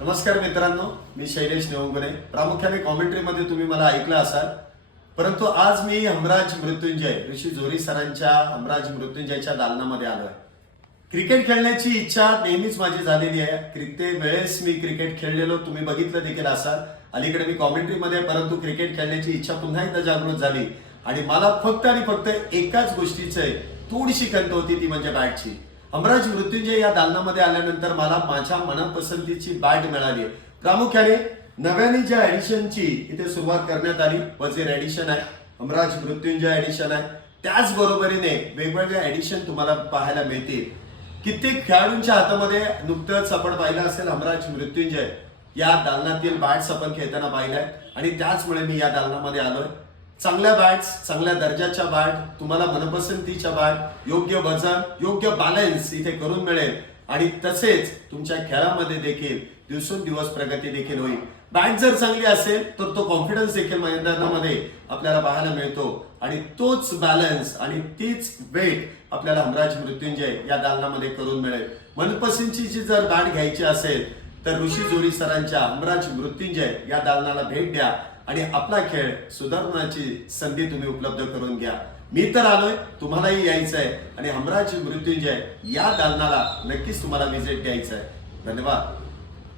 नमस्कार मित्रांनो, मी शैलेश नेवंगुले. प्रामुख्याने कॉमेंट्रीमध्ये तुम्ही मला ऐकलं असाल, परंतु आज मी हमराज मृत्युंजय ऋषी जोरी सरांच्या हमराज मृत्युंजयच्या दालनामध्ये आलोय. क्रिकेट खेळण्याची इच्छा नेहमीच माझी झालेली आहे. कित्येक वेळेस मी क्रिकेट खेळलेलो, तुम्ही बघितलं देखील असाल. अलीकडे मी कॉमेंट्रीमध्ये, परंतु क्रिकेट खेळण्याची इच्छा पुन्हा एकदा जागृत झाली आणि मला फक्त आणि फक्त एकाच गोष्टीची थोडीशी खंत होती, ती म्हणजे बॅटची. हमराज मृत्युंजय या दालनामध्ये आल्यानंतर मला माझ्या मनपसंतीची बॅट मिळाली. प्रामुख्याने नव्याने ज्या एडिशनची इथे सुरुवात करण्यात आली, वजीर एडिशन आहे, हमराज मृत्युंजय एडिशन आहे, त्याचबरोबरीने वेगवेगळ्या एडिशन तुम्हाला पाहायला मिळतील. कित्येक खेळाडूंच्या हातामध्ये नुकतंच आपण पाहिलं असेल हमराज मृत्युंजय या दालनातील बॅट्स आपण खेळताना पाहिल्या आणि त्याचमुळे मी या दालनामध्ये आलोय. चांगल्या बॅट्स, चांगल्या दर्जाच्या बॅट, तुम्हाला मनपसंतीच्या बॅट, योग्य वजन, योग्य बॅलन्स इथे करून मिळेल आणि तसेच तुमच्या खेळामध्ये देखील दिवसेंदिवस प्रगती देखील होईल. बॅट जर चांगली असेल तर तो कॉन्फिडन्स देखील मैदानामध्ये आपल्याला पाहायला मिळतो आणि तोच बॅलन्स आणि तीच वेट आपल्याला हमराज मृत्युंजय या दालनामध्ये करून मिळेल. मनपसंतीची जर बॅट घ्यायची असेल तर ऋषी जोरी सरांच्या हमराज मृत्युंजय या दालनाला भेट द्या आणि आपला खेळ सुधारण्याची संधी तुम्ही उपलब्ध करून घ्या. मी तर आलोय, तुम्हालाही यायचं आहे आणि हमराज मृत्युंजय या दालनाला नक्कीच तुम्हाला व्हिजिट द्यायचं आहे. धन्यवाद.